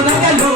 Una calor.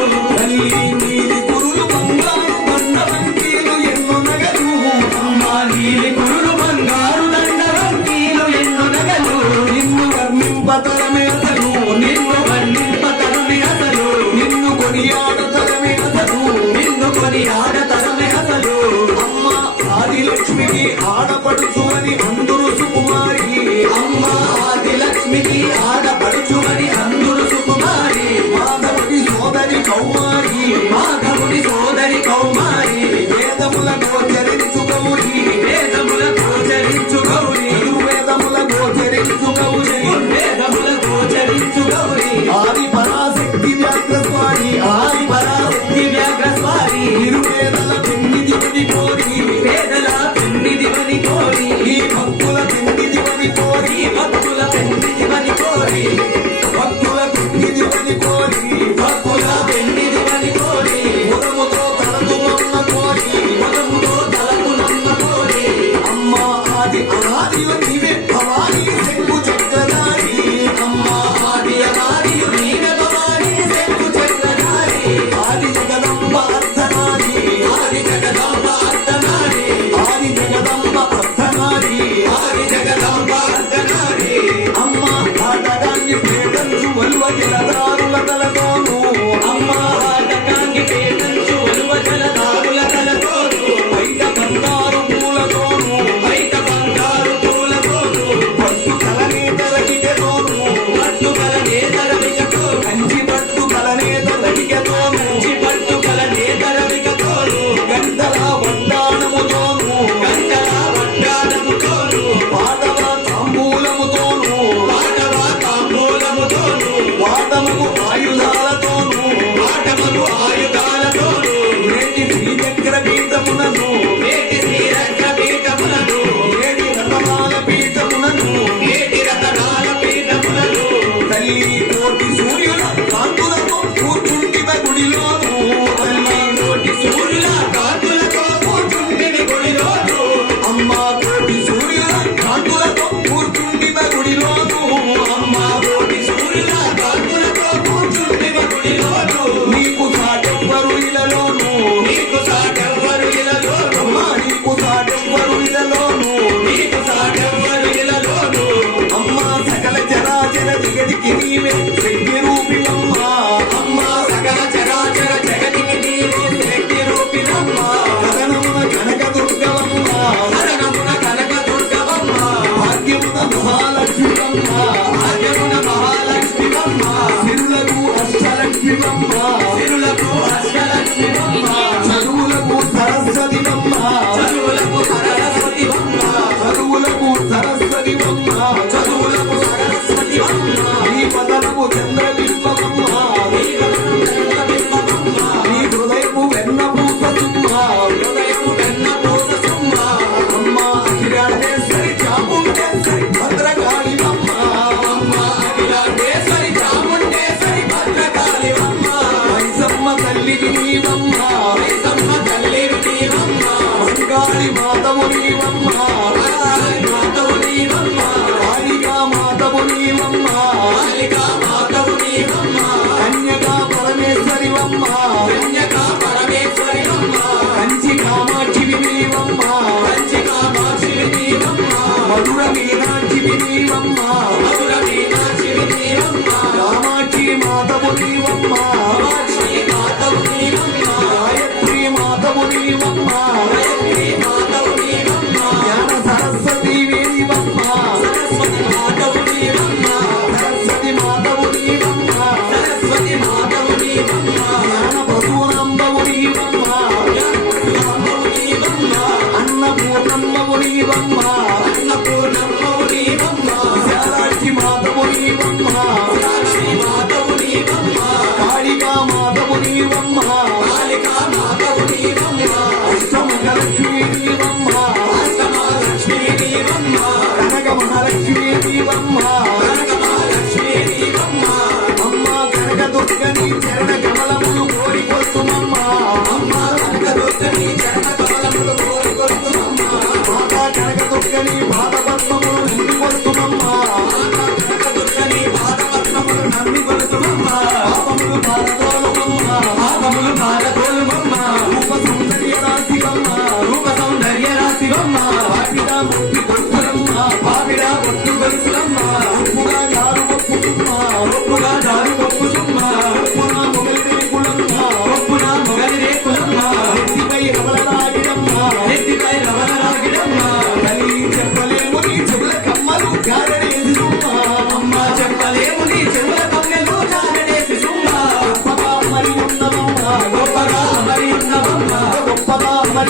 Brahma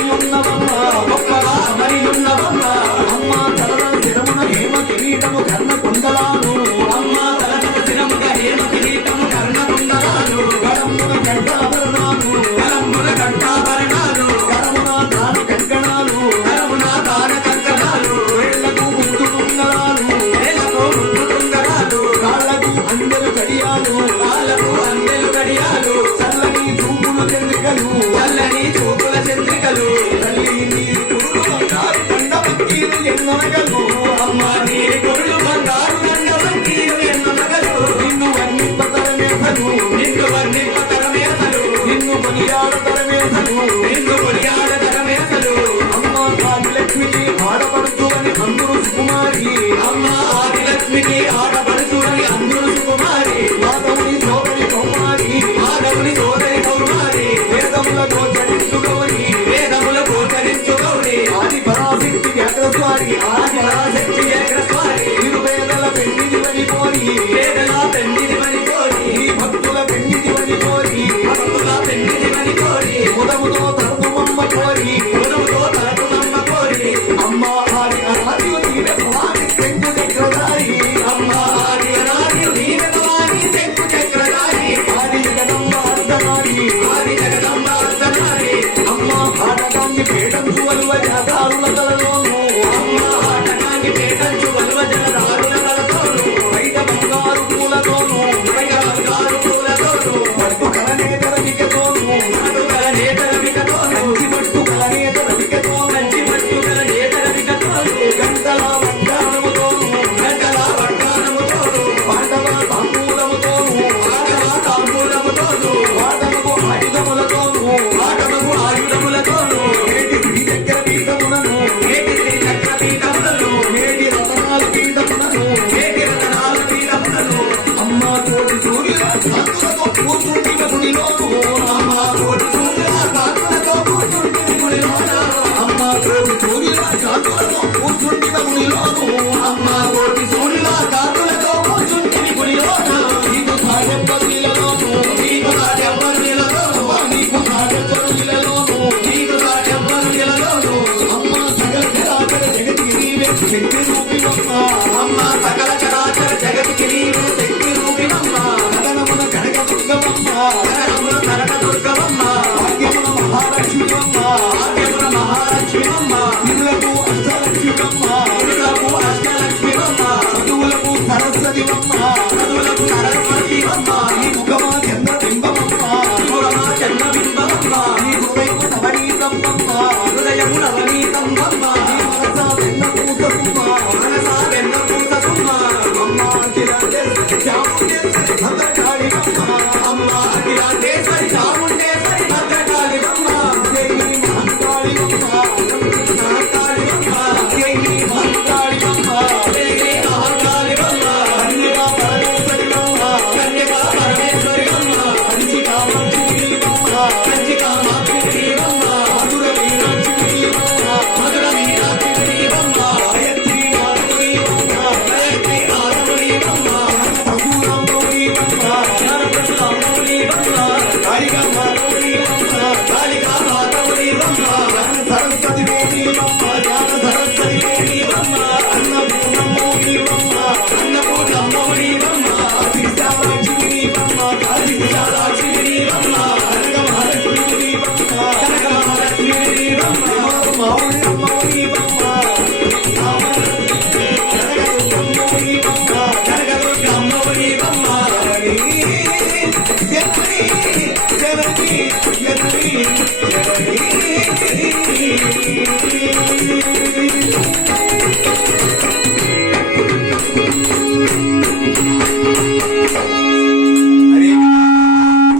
用那，我！you.